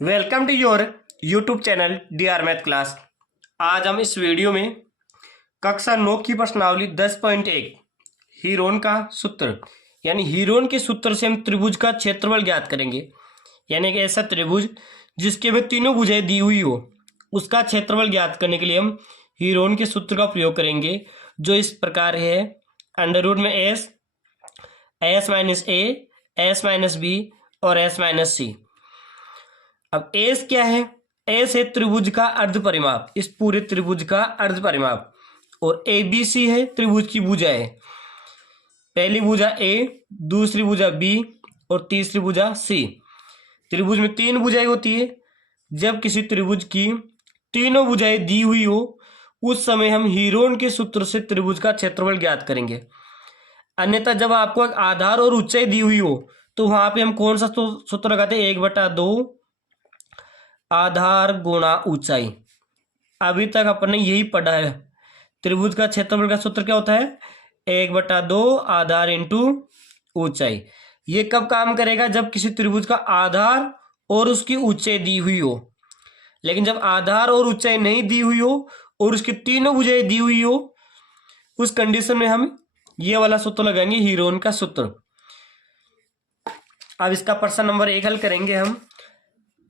Welcome to your YouTube channel the math class. आज हम इस वीडियो में कक्षा 9 की प्रश्नावली 10.1 हीरोन का सूत्र यानी हीरोन के सूत्र से हम त्रिभुज का क्षेत्रफल ज्ञात करेंगे। यानी कि ऐसा त्रिभुज जिसके में तीनों भुजाएं दी हुई हो उसका क्षेत्रफल ज्ञात करने के लिए हम हीरोन के सूत्र का प्रयोग करेंगे, जो इस प्रकार है। अंडर रूट में s, s minus a, s minus B और एस माइनस सी। अब एस क्या है? एस है त्रिभुज का अर्ध परिमाप, इस पूरे त्रिभुज का अर्ध परिमाप। और ए बी सी है त्रिभुज की भुजाएं। पहली भुजा ए, दूसरी भुजा बी और तीसरी भुजा सी। त्रिभुज में तीन भुजाएं होती है। जब किसी त्रिभुज की तीनों भुजाएं दी हुई हो उस समय हम हीरोन के सूत्र से त्रिभुज का क्षेत्रफल ज्ञात करेंगे। अन्यथा जब आपको एक आधार और ऊंचाई दी हुई हो तो वहां पे हम कौन सा सूत्र लगाते हैं? 1/2 आधार गुणा ऊंचाई। अभी तक अपन ने यही पढ़ा है। त्रिभुज का क्षेत्रफल का सूत्र क्या होता है? 1/2 आधार इंटू ऊंचाई। ये कब काम करेगा? जब किसी त्रिभुज का आधार और उसकी ऊंचाई दी हुई हो। लेकिन जब आधार और ऊंचाई नहीं दी हुई हो और उसकी तीनों भुजाएं दी हुई हो उस कंडीशन में हम ये वाला सूत्र लगाएंगे, हीरोन का सूत्र। अब इसका प्रश्न नंबर 1 हल करेंगे हम।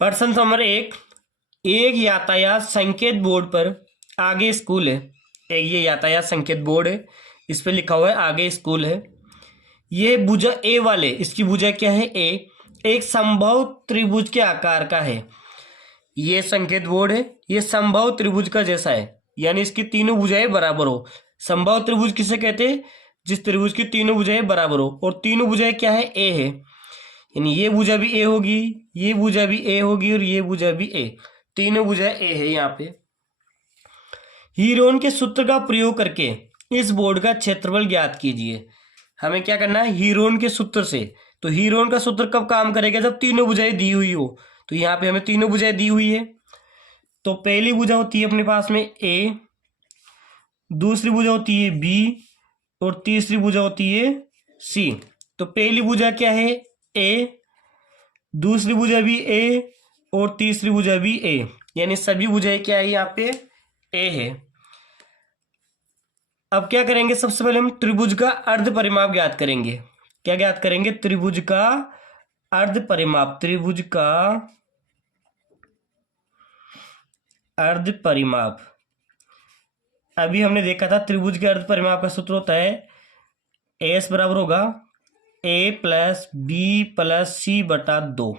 प्रश्न नंबर 1, एक यातायात संकेत बोर्ड पर आगे स्कूल है। एक ये यातायात संकेत बोर्ड है, इस पे लिखा हुआ है आगे स्कूल है। ये भुजा ए वाले, इसकी भुजा क्या है? ए, एक संभव त्रिभुज के आकार का है। ये संकेत बोर्ड है, ये संभव त्रिभुज का जैसा है, यानी इसकी तीनों भुजाएं बराबर हो। संभव त्रिभुज किसे कहते हैं? जिस त्रिभुज की तीनों भुजाएं बराबर हो। और तीनों भुजाएं क्या है? ए है, यानी ये भुजा भी ए होगी, ये भुजा भी ए होगी और ये भुजा भी ए। तीनों भुजाएं ए है यहाँ पे। हीरोन के सूत्र का प्रयोग करके इस बोर्ड का क्षेत्रफल ज्ञात कीजिए। हमें क्या करना है? हीरोन के सूत्र से। तो हीरोन का सूत्र कब काम करेगा? जब तीनों भुजाएं दी हुई हो। तो यहाँ पे हमें तीनों भुजाएं दी हुई है। तो पहली भुजा होती है अपने पास में ए, दूसरी भुजा होती है बी और तीसरी भुजा होती है सी। तो पहली भुजा क्या है? ए, दूसरी भुजा भी ए और तीसरी भुजा भी ए, यानी सभी भुजाएं क्या है यहाँ पे? ए है। अब क्या करेंगे? सबसे पहले हम त्रिभुज का अर्ध परिमाप ज्ञात करेंगे। क्या ज्ञात करेंगे? त्रिभुज का अर्ध परिमाप। त्रिभुज का अर्ध परिमाप। अभी हमने देखा था त्रिभुज के अर्ध परिमाप का सूत्र होता है एस बराबर होगा ए प्लस बी प्लस सी बटा 2।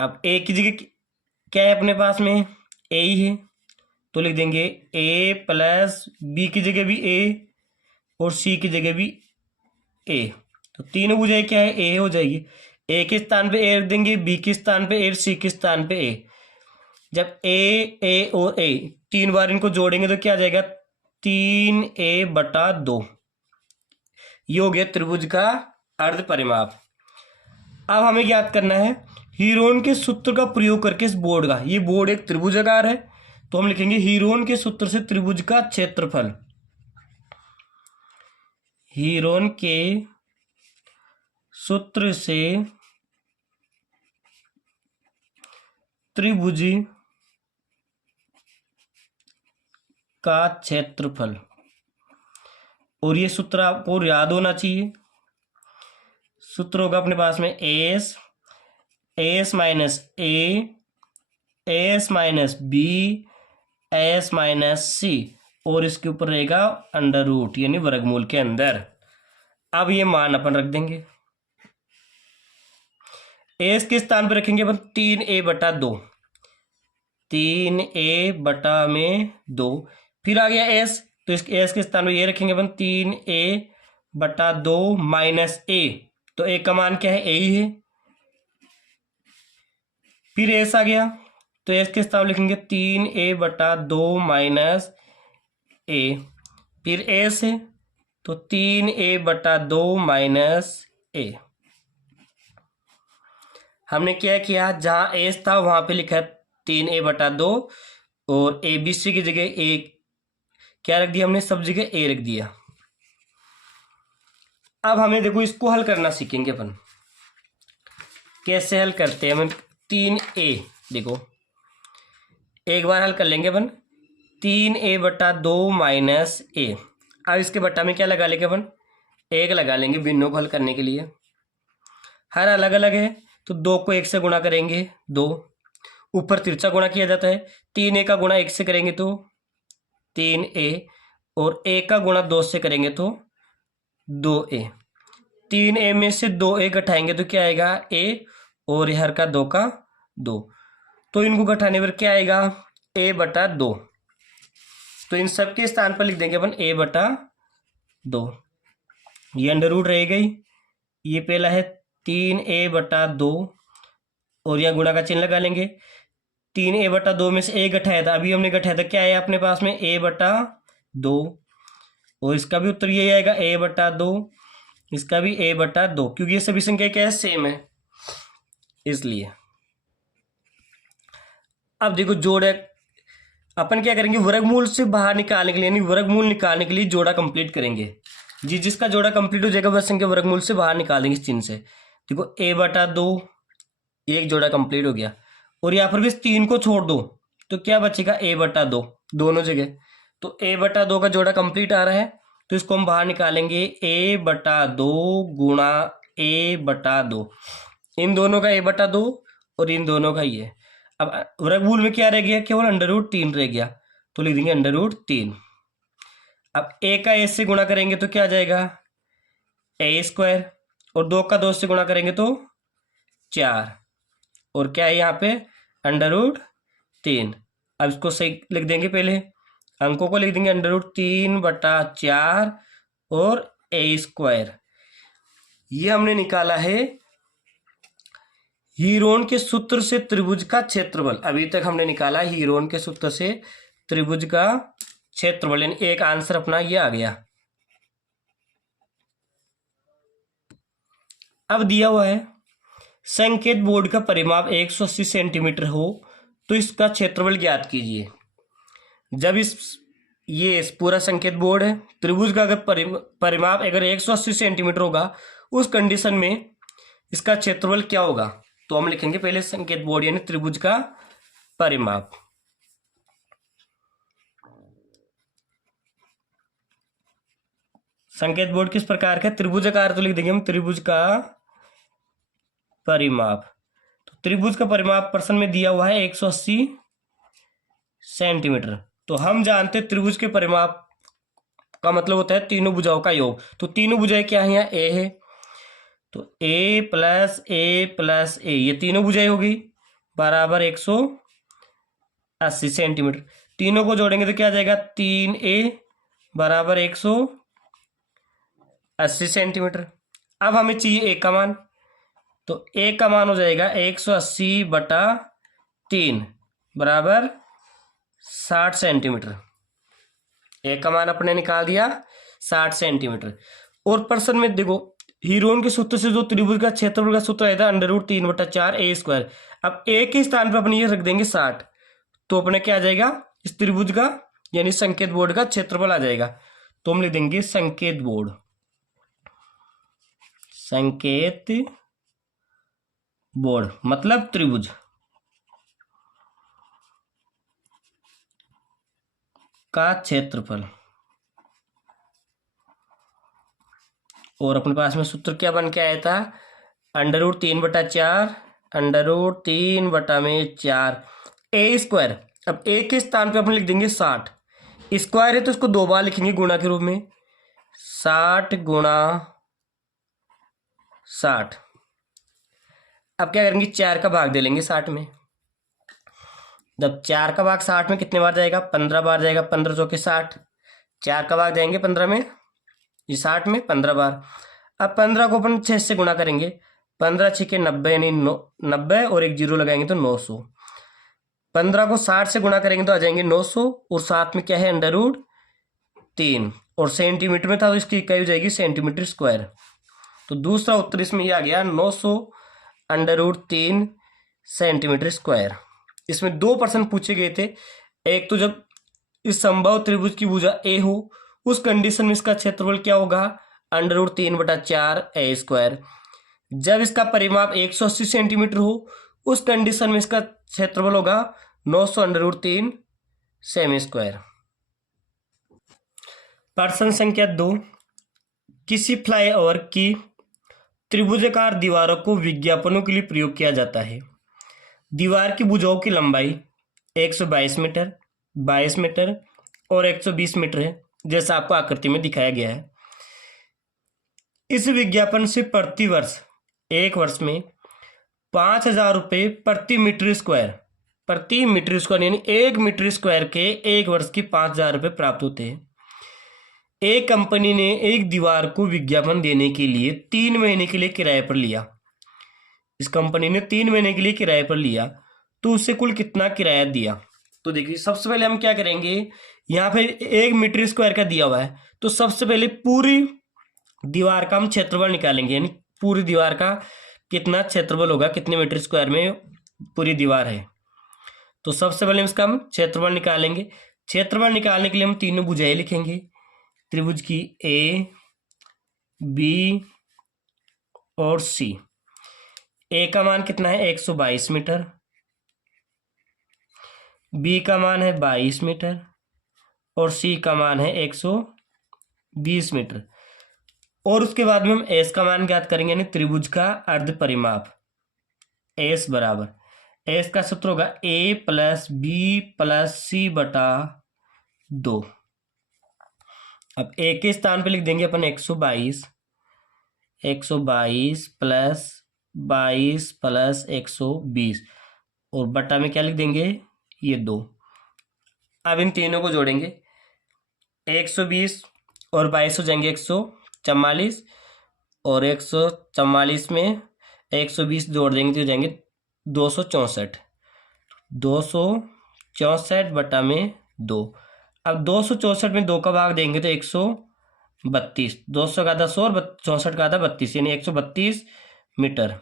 अब ए की जगह क्या है अपने पास में? ए ही है, तो लिख देंगे ए प्लस बी की जगह भी ए और सी की जगह भी ए। तो तीनों भुजाएं क्या है? ए हो जाएगी। ए के स्थान पे ए रख देंगे, बी के स्थान पे ए, सी के स्थान पे ए। जब ए और ए तीन बार इनको जोड़ेंगे तो क्या आ जाएगा? 3a/2। ये हो गया त्रिभुज का अर्ध परिमाप। अब हमें ज्ञात करना है हीरोन के सूत्र का प्रयोग करके इस बोर्ड का। ये बोर्ड एक त्रिभुजाकार है, तो हम लिखेंगे हीरोन के सूत्र से त्रिभुज का क्षेत्रफल। हीरोन के सूत्र से त्रिभुज का क्षेत्रफल। और ये सूत्र आपको याद होना चाहिए। सूत्र होगा अपने पास में s, s minus a, s minus b, s minus c और इसके ऊपर रहेगा अंडर रूट यानी वर्गमूल के अंदर। अब ये मान अपन रख देंगे। एस के स्थान पर रखेंगे अपन 3a/2, 3a/2। फिर आ गया एस, तो इस एस के स्थान पर ये रखेंगे अपन 3a/2 माइनस ए। तो ए का मान क्या है? ए ही है। फिर एस आ गया, तो एस के स्थान लिखेंगे 3a/2 माइनस ए। फिर एस है तो 3a/2 माइनस ए। हमने क्या किया? जहां एस था वहां पे लिखा 3a/2 और ए बी सी की जगह ए क्या रख दिया हमने? सब जगह ए रख दिया। अब हमें देखो इसको हल करना सीखेंगे अपन। कैसे हल करते हैं अपन? 3a, देखो एक बार हल कर लेंगे अपन। 3a/2 minus a। अब इसके बट्टा में क्या लगा लेंगे अपन? 1 लगा लेंगे भिन्नों को हल करने के लिए। हर अलग अलग है तो 2 को 1 से गुणा करेंगे 2। ऊपर तिरछा गुणा किया जाता है। 3a का गुणा 1 से करेंगे तो 3a, और a का गुणा 2 से करेंगे तो 2a। 3a में से 2a घटाएंगे तो क्या आएगा? a, और हर का 2 का 2। तो इनको घटाने पर क्या आएगा? a/2। तो इन सब के स्थान पर लिख देंगे अपन a/2। ये अंडर रूट रह गई। ये पहला है 3a/2, और यहाँ गुणा का चिन्ह लगा लेंगे। 3a/2 में से a घटाया था, अभी हमने घटाया था, क्या है अपने पास में? a/2। और इसका भी उत्तर यही आएगा a/2, इसका भी a/2, क्योंकि ये सभी संख्या क्या है? सेम है, इसलिए। अब देखो जोड़ अपन क्या करेंगे? वर्गमूल से बाहर निकालने के लिए, यानी वर्गमूल निकालने के लिए जोड़ा कंप्लीट करेंगे। जिसका जोड़ा कंप्लीट हो जाएगा वह संख्या वर्गमूल से बाहर निकाल देंगे इस चिन्ह से। देखो a/2, एक जोड़ा कंप्लीट हो गया, और यहाँ पर भी इस 3 को छोड़ दो तो क्या बचेगा? a/2 दोनों जगह। तो a/2 का जोड़ा कंप्लीट आ रहा है, तो इसको हम बाहर निकालेंगे। a/2 गुणा a/2, इन दोनों का a/2 और इन दोनों का ये। अब वर्गमूल में क्या रह गया? केवल √3 रह गया, तो लिख देंगे √3। अब a का a से गुणा करेंगे तो क्या आ जाएगा? a², और 2 का 2 से गुणा करेंगे तो 4, और क्या है यहाँ पे? √3। अब इसको सही लिख देंगे, पहले अंकों को लिख देंगे √3/4 और a²। ये हमने निकाला है हीरोन के सूत्र से त्रिभुज का क्षेत्रफल। अभी तक हमने निकाला हीरोन के सूत्र से त्रिभुज का क्षेत्रफल, यानी एक आंसर अपना ये आ गया। अब दिया हुआ है संकेत बोर्ड का परिमाप 180 सेंटीमीटर हो तो इसका क्षेत्रफल ज्ञात कीजिए। जब ये पूरा संकेत बोर्ड है, त्रिभुज का अगर परिमाप अगर 180 सेंटीमीटर होगा, उस कंडीशन में इसका क्षेत्रफल क्या होगा? तो हम लिखेंगे पहले संकेत बोर्ड यानी त्रिभुज का परिमाप। संकेत बोर्ड किस प्रकार का? त्रिभुजाकार, तो लिख देंगे हम त्रिभुज का परिमाप। तो त्रिभुज का परिमाप प्रश्न में दिया हुआ है 180 सेंटीमीटर। तो हम जानते हैं त्रिभुज के परिमाप का मतलब होता है तीनों भुजाओं का योग। तो तीनों भुजाएं क्या है? यहाँ a है, तो a प्लस a, ये तीनों भुजाएं होगी बराबर 180 सेंटीमीटर। तीनों को जोड़ेंगे तो क्या आ जाएगा? 3a बराबर 180 सेंटीमीटर। अब हमें चाहिए a का मान, तो a का मान हो जाएगा 180/3 बराबर 60 सेंटीमीटर। a का मान अपने निकाल दिया 60 सेंटीमीटर। और प्रश्न में देखो हीरोन के सूत्र से जो त्रिभुज का क्षेत्रफल का सूत्र आया था √3/4 a²। अब a के स्थान पर अपने ये रख देंगे 60, तो अपने क्या आ जाएगा? इस त्रिभुज का यानी संकेत बोर्ड का क्षेत्रफल आ जाएगा। तो हम लिख देंगे संकेत बोर्ड, संकेत बोर्ड मतलब त्रिभुज का क्षेत्रफल। और अपने पास में सूत्र क्या बन के आया था? √3/4 √3/4 a²। अब a के स्थान पे अपन लिख देंगे 60। स्क्वायर है तो इसको 2 बार लिखेंगे गुणा के रूप में, 60 गुणा 60। अब क्या करेंगे? 4 का भाग दे लेंगे 60 में। जब 4 का भाग 60 में कितने बार जाएगा? 15 बार जाएगा। 15 चौके 60, 4 का भाग देंगे 15 में, ये 60 में 15 बार। अब 15 को अपन 6 से गुणा करेंगे, 15 6 90 यानी 90, और एक 0 लगाएंगे तो 900। 15 को 60 से गुणा करेंगे तो आ जाएंगे 900, और साथ में क्या है? √3, और सेंटीमीटर में था तो इसकी इकाई हो जाएगी सेंटीमीटर स्क्वायर। तो दूसरा उत्तर इसमें ये आ गया 900/√3 सेंटीमीटर स्क्वायर। इसमें 2 प्रश्न पूछे गए थे। एक तो जब इस संभव त्रिभुज की भुजा a हो उस कंडीशन में इसका क्षेत्रफल क्या होगा? √3/4 a²। जब इसका परिमाप 180 सेंटीमीटर हो उस कंडीशन में इसका क्षेत्रफल होगा 900√3 सेमी स्क्वायर। प्रश्न संख्या 2, किसी फ्लाईओवर की त्रिभुजाकार दीवारों को विज्ञापनों के लिए प्रयोग किया जाता है। दीवार की भुजाओं की लंबाई 122 मीटर, 22 मीटर और 120 मीटर है, जैसा आपको आकृति में दिखाया गया है। इस विज्ञापन से प्रति वर्ष एक वर्ष में 5,000 रुपये प्रति मीटर स्क्वायर यानी 1 मीटर स्क्वायर के एक वर्ष की 5,000 रुपये प्राप्त होते हैं। एक कंपनी ने एक दीवार को विज्ञापन देने के लिए 3 महीने के लिए किराए पर लिया। इस कंपनी ने 3 महीने के लिए किराए पर लिया तो उसे कुल कितना किराया दिया। तो देखिए सबसे पहले हम क्या करेंगे, यहाँ पे 1 मीटर स्क्वायर का दिया हुआ है तो सबसे पहले पूरी दीवार का हम क्षेत्रफल निकालेंगे, यानी पूरी दीवार का कितना क्षेत्रफल होगा, कितने मीटर स्क्वायर में पूरी दीवार है। तो सबसे पहले इसका हम क्षेत्रफल निकालेंगे। क्षेत्रफल निकालने के लिए हम तीनों भुजाएं लिखेंगे, त्रिभुज की ए, बी और सी। ए का मान कितना है 122 मीटर, बी का मान है 22 मीटर और सी का मान है 120 मीटर। और उसके बाद में हम एस का मान ज्ञात करेंगे, यानी त्रिभुज का अर्ध परिमाप। एस बराबर एस का सूत्र होगा ए प्लस बी प्लस सी बटा 2। अब ए के स्थान पे लिख देंगे अपन 122 प्लस 22 प्लस 120 और बटा में क्या लिख देंगे ये 2। अब इन तीनों को जोड़ेंगे, 120 और 22 हो जाएंगे 144 और 144 में 120 जोड़ देंगे तो हो जाएंगे 264 बटा में 2। अब 264 में 2 का भाग देंगे तो 132, 200 का आधा 100 और 64 का आधा 32 यानी 132 मीटर।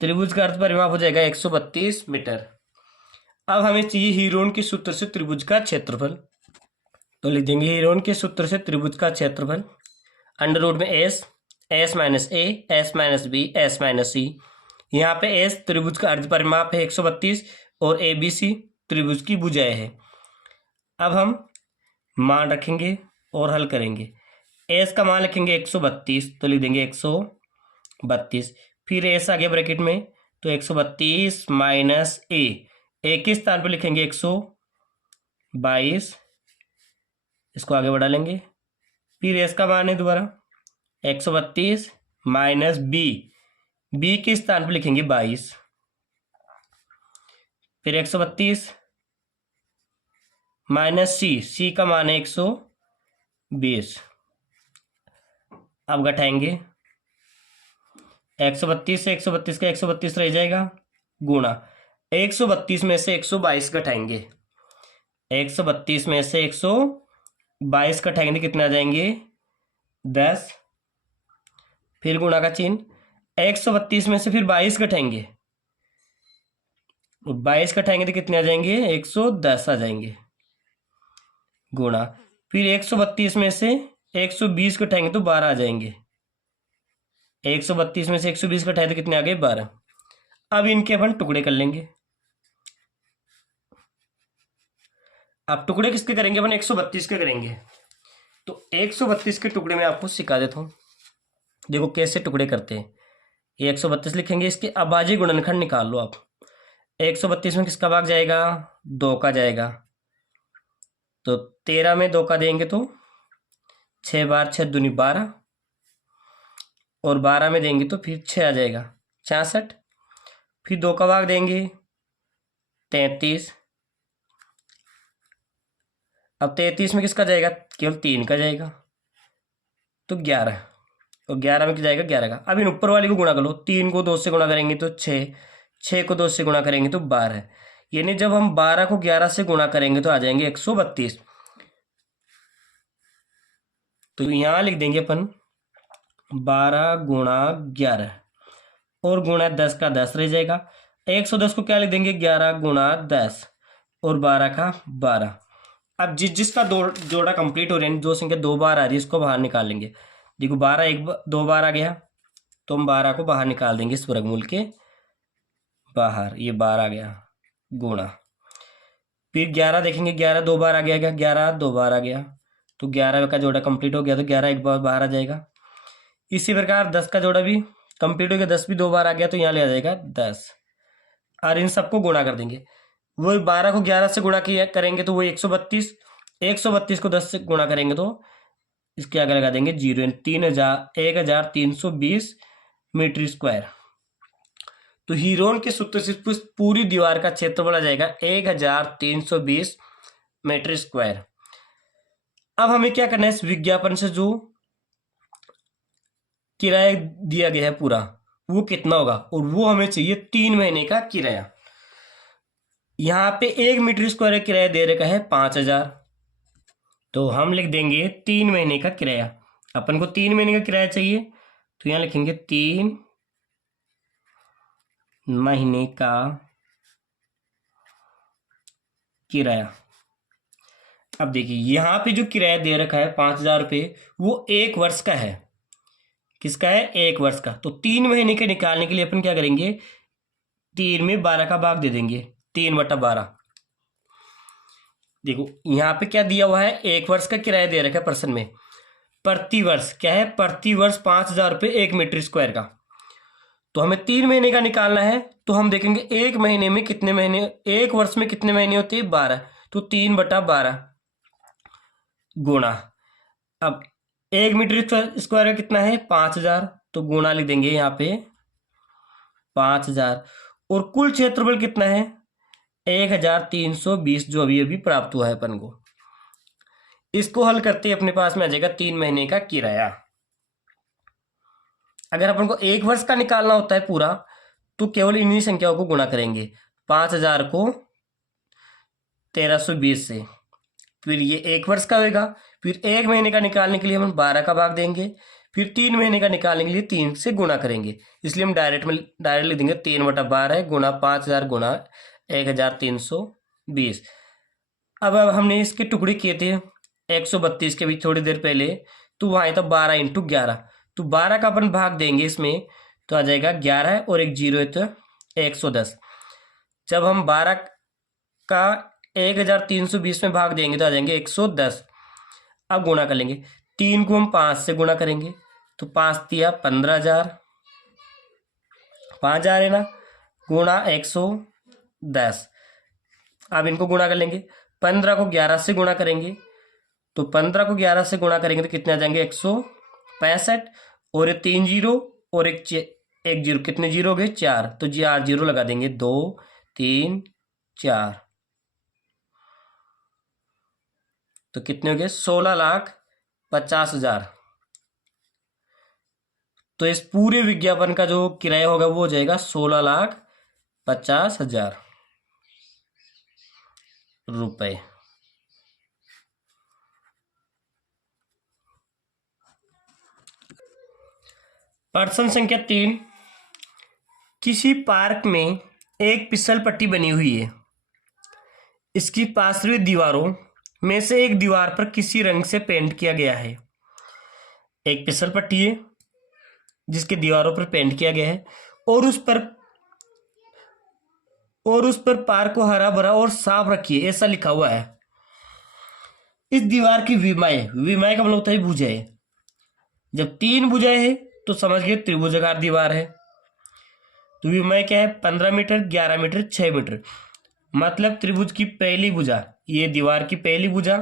त्रिभुज का अर्ध परिमाप हो जाएगा 132 मीटर। अब हमें चाहिए हीरोन के सूत्र से त्रिभुज का क्षेत्रफल, तो लिख देंगे हीरोन के सूत्र से त्रिभुज का क्षेत्रफल अंडर रूट में s minus a, s minus b, s minus c. यहाँ पे एस त्रिभुज का अर्ध परिमाप है 132 और ए बी सी त्रिभुज की भुजाएं है। अब हम मान रखेंगे और हल करेंगे। एस का मान लिखेंगे 132 तो लिख देंगे 132, फिर एस आ गया ब्रैकेट में तो 132 माइनस ए के स्थान पर लिखेंगे 122, इसको आगे बढ़ा लेंगे। फिर एस का मान है दोबारा 132 माइनस बी के स्थान पर लिखेंगे 22, फिर 132 माइनस सी का मान है 120। अब घटाएंगे 132 से 132 का 132 रह जाएगा गुणा 132 में से 122 घटाएंगे, 132 में से 122 घटाएंगे कितना आ जाएंगे 10, फिर गुणा का चिन्ह, 132 में से फिर 22 घटाएंगे, 22 घटाएंगे तो कितने आ जाएंगे 110 आ जाएंगे गुणा, फिर 132 में से 120 घटाएंगे तो 12 आ जाएंगे, 132 में से 120 घटाए तो कितने आ गए 12। अब इनके अपन टुकड़े कर लेंगे। अब टुकड़े किसके करेंगे अपन 132 के करेंगे, तो 132 के टुकड़े में आपको सिखा देता हूँ। देखो कैसे टुकड़े करते हैं। ये 132 लिखेंगे, इसके अभाज्य गुणनखंड निकाल लो आप। 132 में किसका भाग जाएगा 2 का जाएगा, तो 13 में 2 का देंगे तो 6 बार 6 दूनी 12 और 12 में देंगे तो फिर 6 आ जाएगा 66, फिर 2 का भाग देंगे 33। अब 33 में किसका जाएगा केवल 3 का जाएगा तो 11 और 11 में क्या जाएगा 11 का। अब इन ऊपर वाली को गुणा कर लो, 3 को 2 से गुणा करेंगे तो 6, 6 को 2 से गुणा करेंगे तो 12, यानी जब हम 12 को 11 से गुणा करेंगे तो आ जाएंगे 132। तो यहाँ लिख देंगे अपन 12 गुणा 11 और गुणा 10 का 10 रह जाएगा। 110 को क्या लिख देंगे 11 गुणा 10 और 12 का 12। अब जिसका जोड़ा कंप्लीट हो रहा है, जो संख्या 2 बार आ रही है इसको बाहर निकाल लेंगे। देखो 12 2 बार आ गया तो हम 12 को बाहर निकाल देंगे इस वर्गमूल के बाहर, ये 12 आ गया गुणा, फिर 11 देखेंगे, 11 दो बार आ गया, 11 दो बार आ गया, तो 11 का जोड़ा कंप्लीट हो गया, तो 11 एक बार बाहर आ जाएगा। इसी प्रकार 10 का जोड़ा भी कंप्लीट हो गया, 10 भी दो बार आ गया, तो यहाँ ले आ जाएगा 10, और इन सबको गुणा कर देंगे। वो 12 को 11 से गुणा किया करेंगे तो वो 132, 132 को 10 से गुणा करेंगे तो इसके आगे लगा देंगे 0, 1320 मीटर स्क्वायर। तो हीरोन के सूत्र से पूरी दीवार का क्षेत्रफल आ जाएगा 1320 मीटर स्क्वायर। अब हमें क्या करना है, इस विज्ञापन से जो किराया दिया गया है पूरा वो कितना होगा, और वो हमें चाहिए 3 महीने का किराया। यहाँ पे 1 मीटर स्क्वायर का किराया दे रखा है 5000, तो हम लिख देंगे 3 महीने का किराया। अपन को 3 महीने का किराया चाहिए, तो यहाँ लिखेंगे 3 महीने का किराया। अब देखिए यहाँ पे जो किराया दे रखा है 5000 रुपये, वो 1 वर्ष का है। किसका है? 1 वर्ष का। तो 3 महीने के निकालने के लिए अपन क्या करेंगे, 3 में 12 का भाग दे देंगे, 3/12। देखो यहाँ पे क्या दिया हुआ है, 1 वर्ष का किराया दे रखा है पर्सन में। प्रति वर्ष क्या है, प्रति वर्ष 5000 रुपये 1 मीटर स्क्वायर का। तो हमें 3 महीने का निकालना है, तो हम देखेंगे 1 महीने में कितने महीने, 1 वर्ष में कितने महीने होते हैं, 12, तो 3/12 गुणा। अब 1 मीटर स्क्वायर का कितना है, 5000, तो गुणा लिख देंगे यहाँ पे 5000। और कुल क्षेत्रफल कितना है, 1320, जो अभी अभी प्राप्त हुआ है अपन को। इसको हल करते अपने पास में आ जाएगा 3 महीने का किराया। अगर अपन को 1 वर्ष का निकालना होता है पूरा, तो केवल इन्हीं संख्याओं को गुणा करेंगे, 5000 को 1320 से, फिर ये 1 वर्ष का होगा। फिर 1 महीने का निकालने के लिए हम 12 का भाग देंगे, फिर 3 महीने का निकालने के लिए 3 से गुणा करेंगे। इसलिए हम डायरेक्ट लिख देंगे 3/12 गुणा 5000 गुणा 1320। अब हमने इसके टुकड़े किए थे 132 के भी थोड़ी देर पहले, तो वहाँ था 12 × 11, तो 12 का अपन भाग देंगे इसमें, तो आ जाएगा 11 और एक 0 है तो 110। जब हम 12 का 1320 में भाग देंगे तो आ जाएंगे 110। अब गुणा कर लेंगे, 3 को हम 5 से गुणा करेंगे, तो 5 दिया 15000, 5000 है ना, गुणा 110। अब इनको गुणा कर लेंगे, 15 को 11 से गुणा करेंगे, तो 15 को 11 से गुणा करेंगे तो कितने आ जाएंगे, 165, और 3 जीरो और एक जीरो, कितने जीरो हो गए, 4, तो 4 जीरो लगा देंगे, 2 3 4, तो कितने हो गए, 16,50,000। तो इस पूरे विज्ञापन का जो किराया होगा वो हो जाएगा 16,50,000 रुपये। प्रश्न संख्या 3, किसी पार्क में एक फिसल पट्टी बनी हुई है। इसकी पार्श्विक दीवारों में से एक दीवार पर किसी रंग से पेंट किया गया है। एक फिसल पट्टी है जिसके दीवारों पर पेंट किया गया है, और उस पर पार्क को हरा भरा और साफ रखिए, ऐसा लिखा हुआ है। इस दीवार की विमाएं का मतलब होता है भुजाएं। जब 3 भुजाएं है तो समझ गए त्रिभुजाकार दीवार है। तो विमाएं क्या है, 15 मीटर, 11 मीटर, 6 मीटर। मतलब त्रिभुज की पहली भुजा, ये दीवार की पहली भुजा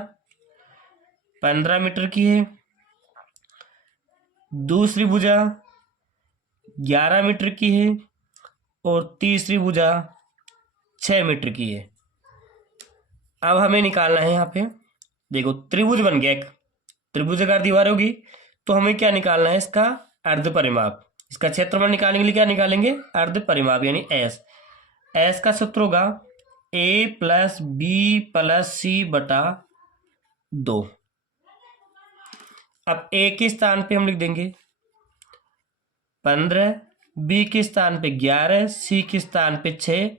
15 मीटर की है, दूसरी भुजा 11 मीटर की है, और तीसरी भुजा 6 मीटर की है। अब हमें निकालना है, यहाँ पे देखो त्रिभुज बन गया, एक त्रिभुजाकार दीवार होगी, तो हमें क्या निकालना है, इसका अर्ध परिमाप। इसका क्षेत्रफल निकालने के लिए क्या निकालेंगे, अर्ध परिमाप, यानी एस। एस का सूत्र होगा a + b + c/2। अब a के स्थान पे हम लिख देंगे 15, b के स्थान पे 11, c के स्थान पे 6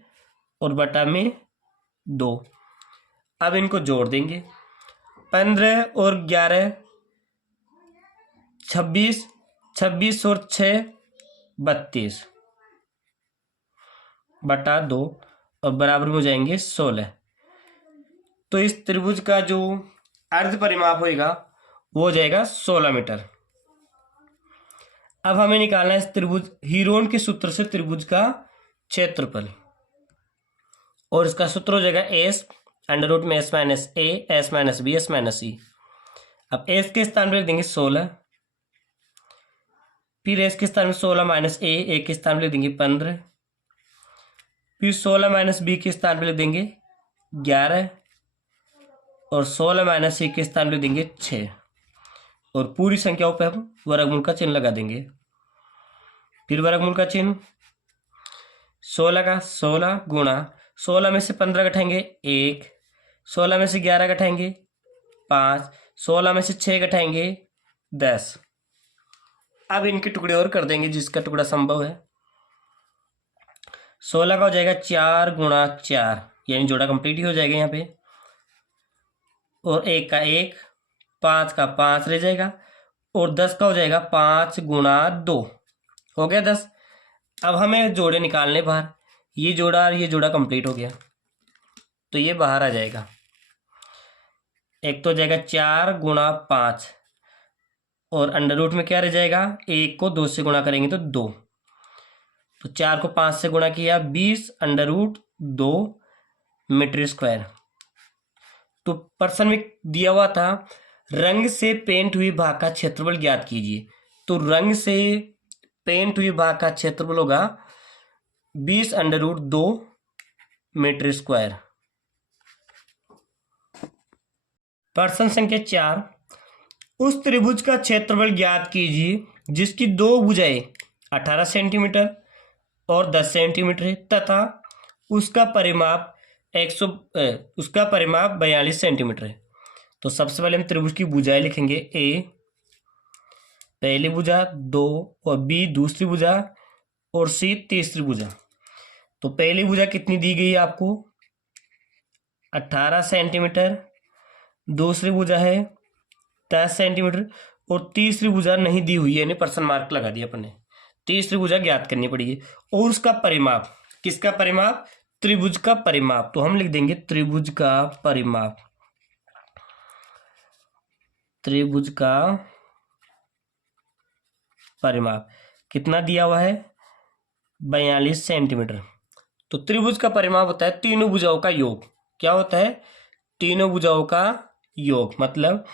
और बटा में 2। अब इनको जोड़ देंगे, 15 और 11 26, 26 और 6 32 बटा 2 और बराबर में हो जाएंगे 16। तो इस त्रिभुज का जो अर्ध परिमाप होएगा वो हो जाएगा 16 मीटर। अब हमें निकालना है इस त्रिभुज हीरोन के सूत्र से त्रिभुज का क्षेत्रफल, और इसका सूत्र हो जाएगा एस अंडर रूट में s minus a s minus b s minus c. अब एस के स्थान पर लिख देंगे 16, फिर एस के स्थान में 16 माइनस ए के स्थान पर लिख देंगे 15, फिर 16 माइनस बी के स्थान पर लिख देंगे 11 और 16 माइनस सी के स्थान पर लिख देंगे 6, और पूरी संख्याओं पर हम वर्गमूल का चिन्ह लगा देंगे। फिर वर्गमूल का चिन्ह 16 का 16 गुणा 16 में से 15 घटाएंगे 1, 16 में से 11 घटाएंगे 5, 16 में से 6 घटाएंगे 10। अब इनके टुकड़े और कर देंगे जिसका टुकड़ा संभव है। 16 का हो जाएगा 4 गुणा 4, यानी जोड़ा कंप्लीट ही हो जाएगा यहाँ पे, और 1 का 1, 5 का 5 रह जाएगा, और 10 का हो जाएगा 5 गुणा 2, हो गया 10। अब हमें जोड़े निकालने बाहर, ये जोड़ा और ये जोड़ा कंप्लीट हो गया तो ये बाहर आ जाएगा। एक तो हो जाएगा 4 गुणा 5 और अंडर रूट में क्या रह जाएगा, 1 को 2 से गुणा करेंगे तो 2, तो 4 को 5 से गुणा किया 20 अंडर रूट 2 मीटर स्क्वायर। तो प्रश्न में दिया हुआ था रंग से पेंट हुई भाग का क्षेत्रफल ज्ञात कीजिए, तो रंग से पेंट हुई भाग का क्षेत्रफल होगा 20 अंडर रूट 2 मीटर स्क्वायर। प्रश्न संख्या 4, उस त्रिभुज का क्षेत्रफल ज्ञात कीजिए जिसकी दो भुजाएं 18 सेंटीमीटर और 10 सेंटीमीटर है तथा उसका परिमाप 42 सेंटीमीटर है। तो सबसे पहले हम त्रिभुज की भुजाएं लिखेंगे, ए पहली भुजा, 2 और बी दूसरी भुजा और सी तीसरी भुजा। तो पहली भुजा कितनी दी गई है आपको 18 सेंटीमीटर, दूसरी भुजा है 10 सेंटीमीटर और तीसरी भुजा नहीं दी हुई है, यानी पर्सन मार्क लगा दिया अपन ने। तीसरी भुजा ज्ञात करनी पड़ेगी और उसका परिमाप, किसका परिमाप, त्रिभुज का परिमाप। तो हम लिख देंगे त्रिभुज का परिमाप, त्रिभुज का परिमाप कितना दिया हुआ है 42 सेंटीमीटर। तो त्रिभुज का परिमाप होता है तीनों भुजाओं का योग। क्या होता है, तीनों भुजाओं का योग, मतलब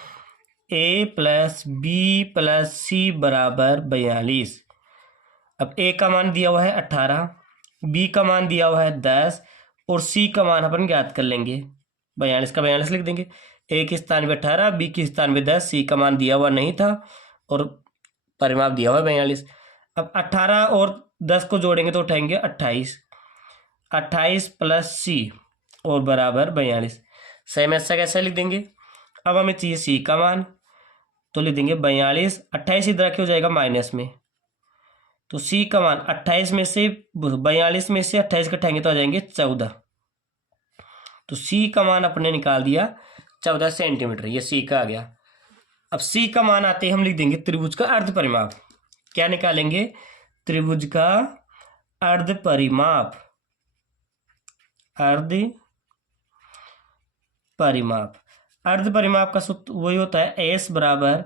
ए प्लस बी प्लस सी बराबर 42। अब ए का मान दिया हुआ है 18, बी का मान दिया हुआ है 10 और सी का मान अपन ज्ञात कर लेंगे 42 का 42 लिख देंगे। ए के स्थान पे 18, बी के स्थान पे 10, सी का मान दिया हुआ नहीं था और परिमाप दिया हुआ है 42। अब 18 और 10 को जोड़ेंगे तो उठाएंगे 28, 28 प्लस सी और बराबर 42। सेम ऐसा कैसे लिख देंगे, अब हमें चाहिए सी का मान, तो लिख देंगे 42, 28 इधर क्या हो जाएगा माइनस में, तो सी का मान 28 में से 42 में से 28 घटाएंगे तो आ जाएंगे 14। तो सी का मान अपने निकाल दिया 14 सेंटीमीटर, ये सी का आ गया। अब सी का मान आते ही हम लिख देंगे त्रिभुज का अर्ध परिमाप। क्या निकालेंगे, त्रिभुज का अर्ध परिमाप, अर्ध परिमाप। अर्ध परिमाप का सूत्र वही होता है एस बराबर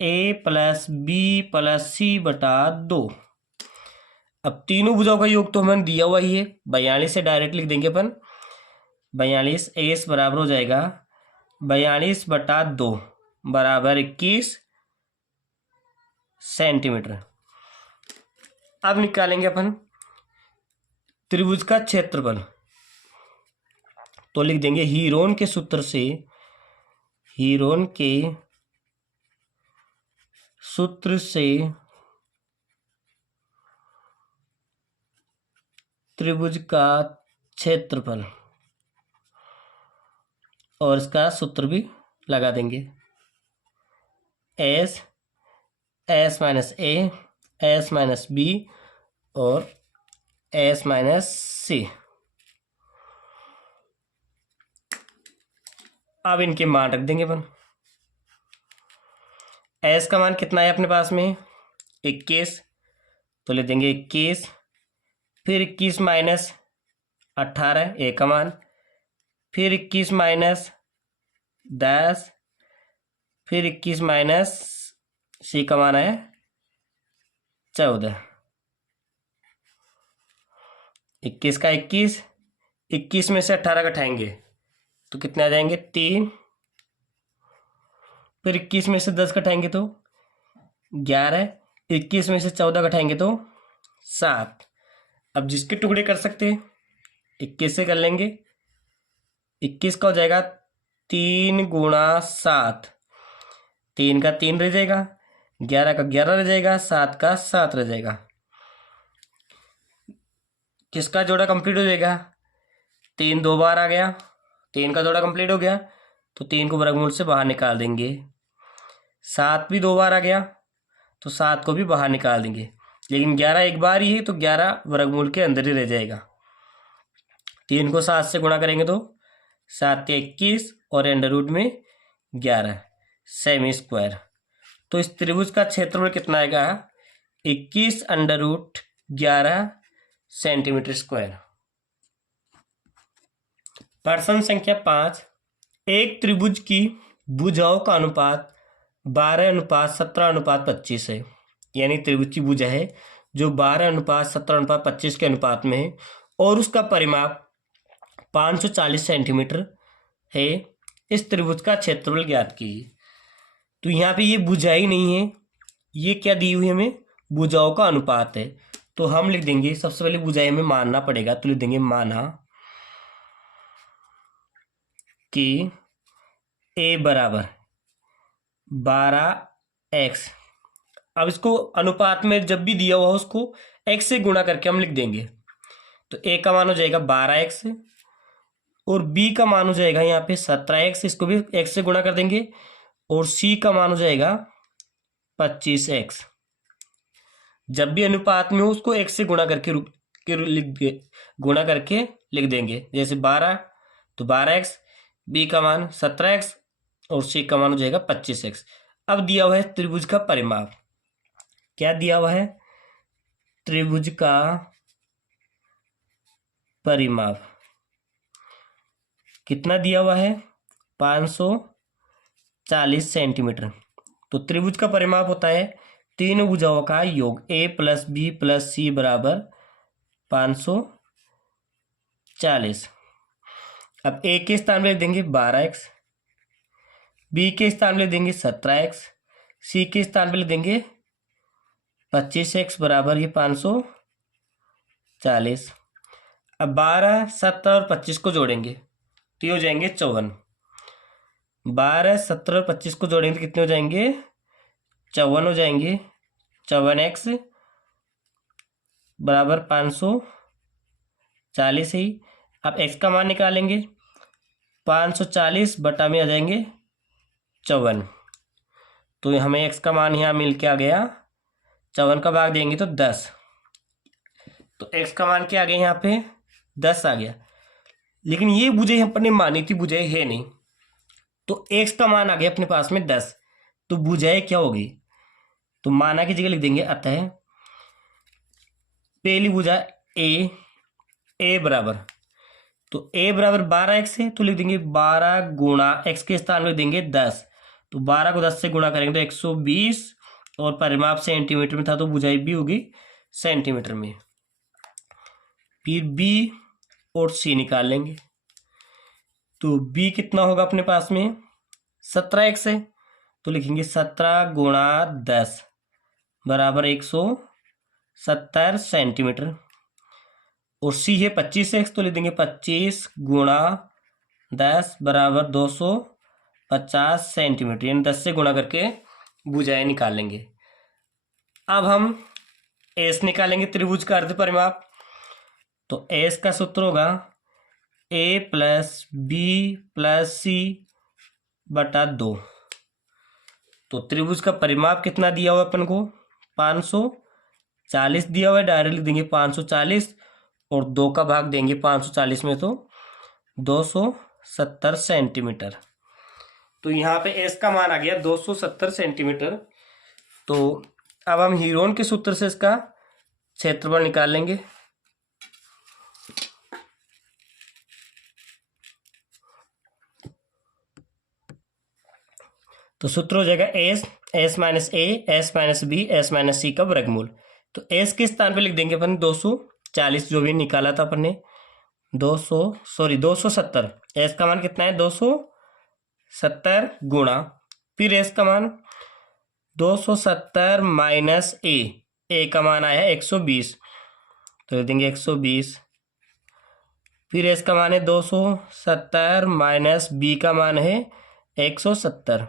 ए प्लस बी प्लस सी बटा 2। अब तीनों भुजाओं का योग तो हमें दिया हुआ ही है, 42 से डायरेक्ट लिख देंगे अपन 42, एस बराबर हो जाएगा 42 बटा 2 बराबर 21 सेंटीमीटर। अब निकालेंगे अपन त्रिभुज का क्षेत्रफल, तो लिख देंगे हीरोन के सूत्र से, हीरोन के सूत्र से त्रिभुज का क्षेत्रफल, और इसका सूत्र भी लगा देंगे S, s minus a, s minus B और एस माइनस सी। अब इनके मान रख देंगे अपन। एस का मान कितना है अपने पास में 21, तो लिख देंगे 21, फिर 21 माइनस 18 ए का मान, फिर 21 माइनस 10, फिर 21 माइनस सी का मान है 14। 21 का 21, 21 में से 18 घटाएंगे तो कितने आ जाएंगे 3, फिर 21 में से 10 घटाएंगे तो 11, 21 में से 14 घटाएंगे तो 7। अब जिसके टुकड़े कर सकते 21 से कर लेंगे। 21 का हो जाएगा 3 गुणा 7, 3 का 3 रह जाएगा, 11 का 11 रह जाएगा, 7 का 7 रह जाएगा। किसका जोड़ा कंप्लीट हो जाएगा? 3 2 बार आ गया, 3 का जोड़ा कंप्लीट हो गया तो 3 को वर्गमूल से बाहर निकाल देंगे। 7 भी 2 बार आ गया तो 7 को भी बाहर निकाल देंगे, लेकिन 11 एक बार ही है तो 11 वर्गमूल के अंदर ही रह जाएगा। 3 को 7 से गुणा करेंगे तो 7 के 21 और अंडर रूट में 11 सेमी स्क्वायर। तो इस त्रिभुज का क्षेत्रफल कितना आएगा? 21 अंडर रूट 11 सेंटीमीटर स्क्वायर। प्रश्न संख्या 5, एक त्रिभुज की भुजाओं का अनुपात 12:17:25 है। यानी त्रिभुज की भुजा है जो 12:17:25 के अनुपात में है और उसका परिमाप 540 सेंटीमीटर है। इस त्रिभुज का क्षेत्रफल ज्ञात कीजिए। तो यहाँ पे ये भुजाएं नहीं है, ये क्या दी हुई है हमें? भुजाओं का अनुपात है। तो हम लिख देंगे, सबसे पहले भुजाएं हमें मानना पड़ेगा, तो लिख देंगे माना कि a बराबर 12x। अब इसको अनुपात में जब भी दिया हुआ उसको x से गुणा करके हम लिख देंगे। तो a का मान हो जाएगा 12x और b का मान हो जाएगा यहाँ पे 17x, इसको भी x से गुणा कर देंगे, और c का मान हो जाएगा 25x। जब भी अनुपात में हो उसको x से गुणा करके गुणा करके लिख देंगे। जैसे 12 तो 12x, b का मान 17x और c का मान हो जाएगा 25x। अब दिया हुआ है त्रिभुज का परिमाप। क्या दिया हुआ है? त्रिभुज का परिमाप कितना दिया हुआ है? 540 सेंटीमीटर। तो त्रिभुज का परिमाप होता है तीनों भुजाओं का योग, a प्लस बी प्लस सी बराबर 540। अब a के स्थान में लिख देंगे 12x, b के स्थान में लिख देंगे 17x, c के स्थान पे लिख देंगे 25x बराबर ये 540। अब 12, 17 और 25 को जोड़ेंगे तो ये हो जाएंगे 54। 12, 17 और 25 को जोड़ेंगे तो कितने हो जाएंगे? 54 हो जाएंगे। 54x बराबर 540 ही। अब x का मान निकालेंगे, 540 बटा में आ जाएंगे 54। तो हमें x का मान यहाँ मिल के आ गया, 54 का भाग देंगे तो 10। तो x का मान क्या आ गया? यहाँ पे 10 आ गया। लेकिन ये भुजाएं अपने मानी थी, भुजाएं है नहीं, तो x का मान आ गया अपने पास में 10। तो भुजाएं क्या होगी? तो माना की जगह लिख देंगे अतः पहली भुजा a बराबर, तो a बराबर 12x है तो लिख देंगे 12 गुणा x के स्थान में लिख देंगे 10। तो 12 को 10 से गुणा करेंगे तो 120 और परिमाप सेंटीमीटर में था तो भुजाई भी होगी सेंटीमीटर में। फिर b और c निकाल लेंगे। तो b कितना होगा अपने पास में? 17x है तो लिखेंगे 17 गुणा 10 बराबर 170 सेंटीमीटर। और c है 25x तो लिख देंगे 25 गुणा 10 बराबर 250 सेंटीमीटर, यानी 10 से गुणा करके भुजाएं निकाल लेंगे। अब हम s निकालेंगे, त्रिभुज का अर्ध परिमाप। तो s का सूत्र होगा a प्लस बी प्लस सी बटा 2। तो त्रिभुज का परिमाप कितना दिया हुआ अपन को? 540 दिया हुआ है, डायरेक्ट लिख देंगे 540 और 2 का भाग देंगे 540 में तो 270 सेंटीमीटर। तो यहाँ पे s का मान आ गया 270 सेंटीमीटर। तो अब हम हीरोन के सूत्र से इसका क्षेत्रफल निकाल लेंगे। तो सूत्र हो जाएगा s minus a s minus b s minus c का वर्गमूल। तो एस के स्थान पे लिख देंगे अपन 240, जो भी निकाला था अपन ने 270। एस का मान कितना है 270 गुणा, फिर एस का मान 270 माइनस ए का मान आया है 120, तो लिख देंगे 120। फिर एस का मान है 270 माइनस बी का मान है 170।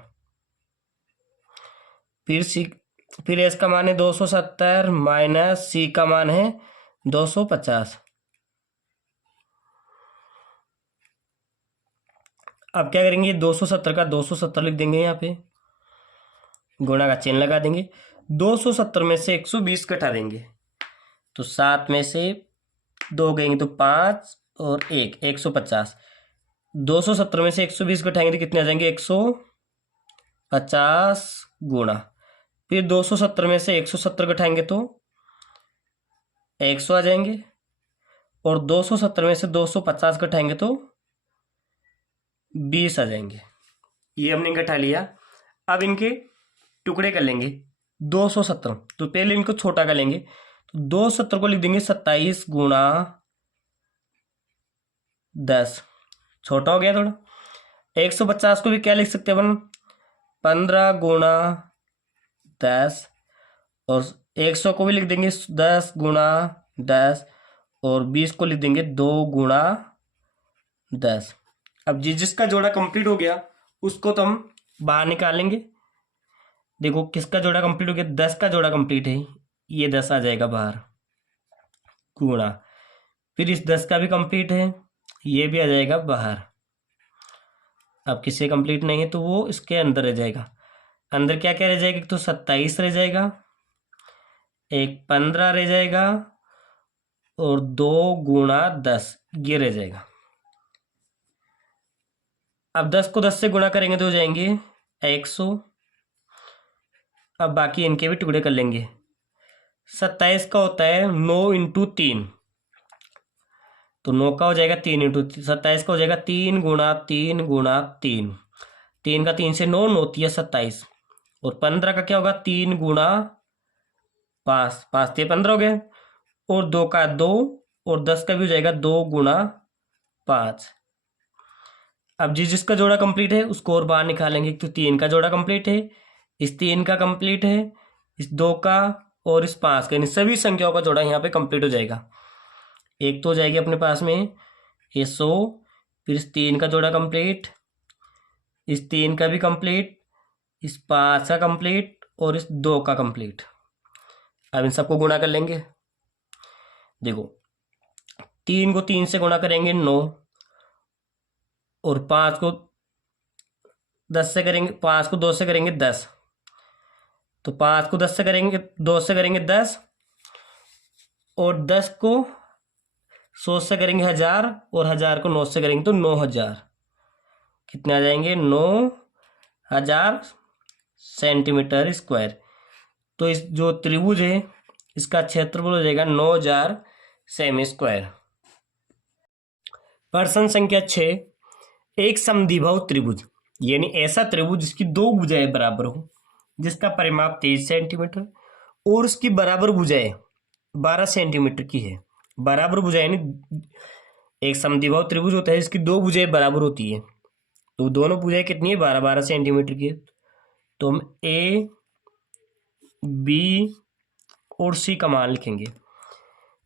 फिर एस का मान है 270 माइनस सी का मान है 250। अब क्या करेंगे 270 का 270 लिख देंगे, यहाँ पे गुणा का चिन्ह लगा देंगे। 270 में से 120 घटा देंगे, तो 7 में से 2 गएंगे तो 5 और 150। 270 में से 120 घटाएंगे तो कितने आ जाएंगे 150 गुणा, फिर 270 में से 170 घटाएंगे तो 100 आ जाएंगे, और 270 में से 250 घटाएंगे तो 20 आ जाएंगे। ये हमने घटा लिया। अब इनके टुकड़े कर लेंगे। 270, तो पहले इनको छोटा कर लेंगे, तो 270 को लिख देंगे 27 गुणा 10, छोटा हो गया थोड़ा। 150 को भी क्या लिख सकते हैं अपन 15 गुणा 10, और 100 को भी लिख देंगे 10 गुणा 10, और 20 को लिख देंगे 2 गुणा 10। अब जिसका जोड़ा कंप्लीट हो गया उसको तो हम बाहर निकालेंगे। देखो किसका जोड़ा कंप्लीट हो गया, 10 का जोड़ा कंप्लीट है, ये 10 आ जाएगा बाहर गुणा, फिर इस 10 का भी कंप्लीट है, ये भी आ जाएगा बाहर। अब किसी कंप्लीट नहीं है तो वो इसके अंदर रह जाएगा। अंदर क्या क्या रह जाएगा, एक तो 27 रह जाएगा, एक 15 रह जाएगा, और 2 गुणा 10 ये रह जाएगा। अब 10 को 10 से गुणा करेंगे तो हो जाएंगे 100। अब बाकी इनके भी टुकड़े कर लेंगे। 27 का होता है 9 इंटू 3, तो 9 का हो जाएगा 3 इंटू 27 का हो जाएगा 3 गुणा 3 गुणा 3। 3 का 3 से 9 होती है 27, और 15 का क्या होगा 3 गुणा 5, 5 से 15 हो गए, और 2 का 2, और 10 का भी हो जाएगा 2 गुणा 5। अब जिसका जोड़ा कंप्लीट है उसको और बाहर निकालेंगे। तो 3 का जोड़ा कंप्लीट है, इस 3 का कंप्लीट है, इस 2 का और इस 5 का, इन सभी संख्याओं का जोड़ा यहाँ पे कंप्लीट हो जाएगा। एक तो हो जाएगी अपने पास में ये 100, फिर इस 3 का जोड़ा कंप्लीट, इस 3 का भी कंप्लीट, इस 5 का कंप्लीट, और इस 2 का कंप्लीट। अब इन सबको गुणा कर लेंगे। देखो 3 को 3 से गुणा करेंगे 9, और 5 को 10 से करेंगे, 5 को 2 से करेंगे 10, तो 5 को 10 से करेंगे 2 से करेंगे 10, और 10 को 100 से करेंगे 1000, और 1000 को 9 से करेंगे तो 9000। कितने आ जाएंगे 9000 सेंटीमीटर स्क्वायर। तो इस जो त्रिभुज है इसका क्षेत्रफल हो जाएगा 9000 सेमी स्क्वायर। प्रश्न संख्या 6, एक समद्विबाहु त्रिभुज, यानी ऐसा त्रिभुज जिसकी 2 भुजाएं बराबर हो, जिसका परिमाप 23 सेंटीमीटर और उसकी बराबर भुजाएं 12 सेंटीमीटर की है। बराबर भुजाएं यानी एक समद्विबाहु त्रिभुज होता है जिसकी 2 भुजाएं बराबर होती है, तो दोनों भुजाएं कितनी है 12-12 सेंटीमीटर की है। तो हम ए बी और सी का मान लिखेंगे।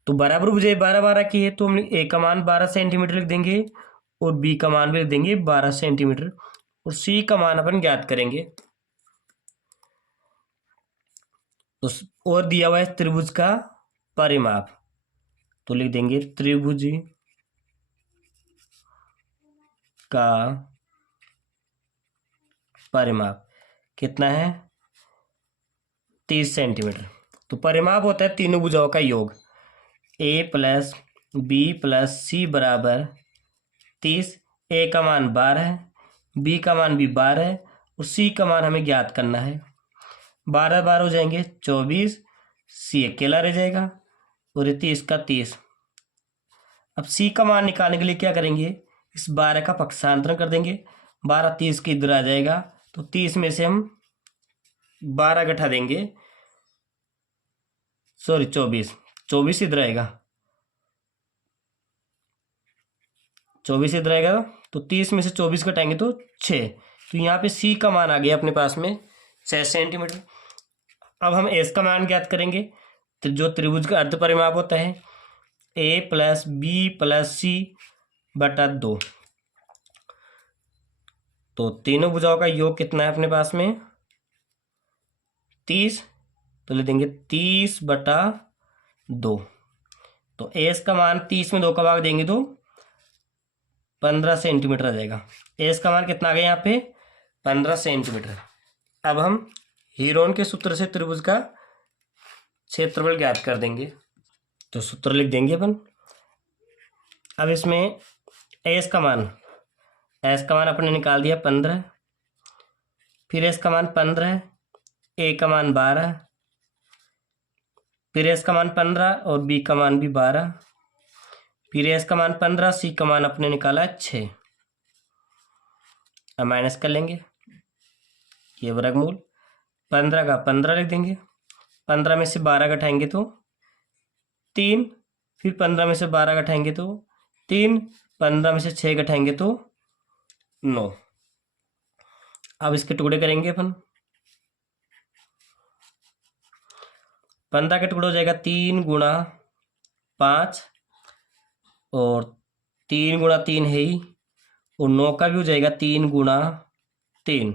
तो बराबर भुजाएं 12-12 की है, तो हम ए का मान 12 सेंटीमीटर लिख देंगे, और बी का मान भी लिख देंगे 12 सेंटीमीटर, और सी का मान अपन ज्ञात करेंगे। तो और दिया हुआ है त्रिभुज का परिमाप, तो लिख देंगे त्रिभुज का परिमाप कितना है 30 सेंटीमीटर। तो परिमाप होता है तीनों भुजाओं का योग, ए प्लस बी प्लस सी बराबर 30। ए का मान 12 है, बी का मान भी 12 है, और सी का मान हमें ज्ञात करना है। 12 12 हो जाएंगे 24, सी अकेला रह जाएगा, और ये 30 का 30। अब सी का मान निकालने के लिए क्या करेंगे, इस 12 का पक्षांतरण कर देंगे। 12 30 के इधर आ जाएगा, तो 30 में से हम 12 घटा देंगे, सॉरी 24 इधर आएगा, 24 इधर आएगा, तो 30 में से 24 घटाएंगे तो 6। तो यहाँ पे सी का मान आ गया अपने पास में 6 सेंटीमीटर। अब हम एस का मान ज्ञात करेंगे। तो जो त्रिभुज का अर्ध परिमाप होता है ए प्लस बी प्लस सी बटा 2, तो तीनों भुजाओं का योग कितना है अपने पास में 30, तो ले देंगे 30 बटा 2। तो एस का मान 30 में 2 का भाग देंगे तो 15 सेंटीमीटर आ जाएगा। एस का मान कितना आ गया यहाँ पे 15 सेंटीमीटर। अब हम हीरोन के सूत्र से त्रिभुज का क्षेत्रफल ज्ञात कर देंगे। तो सूत्र लिख देंगे अपन। अब इसमें एस का मान अपने निकाल दिया 15, फिर एस का मान 15, ए का मान 12, फिर एस का मान 15 और बी का मान भी 12, फिर एस का मान 15, सी का मान अपने निकाला 6। अब माइनस कर लेंगे, ये वर्गमूल 15 का 15 लिख देंगे, 15 में से 12 घटाएंगे तो 3, फिर 15 में से 12 घटाएंगे तो 3, 15 में से 6 घटाएंगे तो 9। अब इसके टुकड़े करेंगे अपन। 15 के टुकड़े हो जाएगा 3 गुणा 5 और 3 गुणा 3 है ही, और 9 का भी हो जाएगा 3 गुणा 3।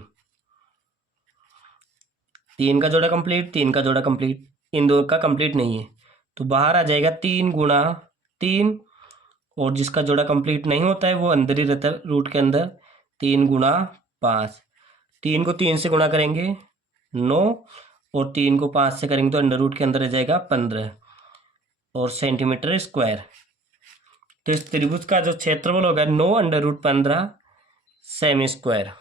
3 का जोड़ा कंप्लीट, 3 का जोड़ा कंप्लीट, इन दो का कंप्लीट नहीं है, तो बाहर आ जाएगा 3 गुणा 3, और जिसका जोड़ा कंप्लीट नहीं होता है वो अंदर ही रहता है रूट के अंदर, 3 गुणा 5। 3 को 3 से गुणा करेंगे 9, और 3 को 5 से करेंगे तो अंडर रूट के अंदर रह जाएगा 15 और सेंटीमीटर स्क्वायर। तो इस त्रिभुज का जो क्षेत्रफल होगा 9 अंडर रूट 15 सेमी स्क्वायर।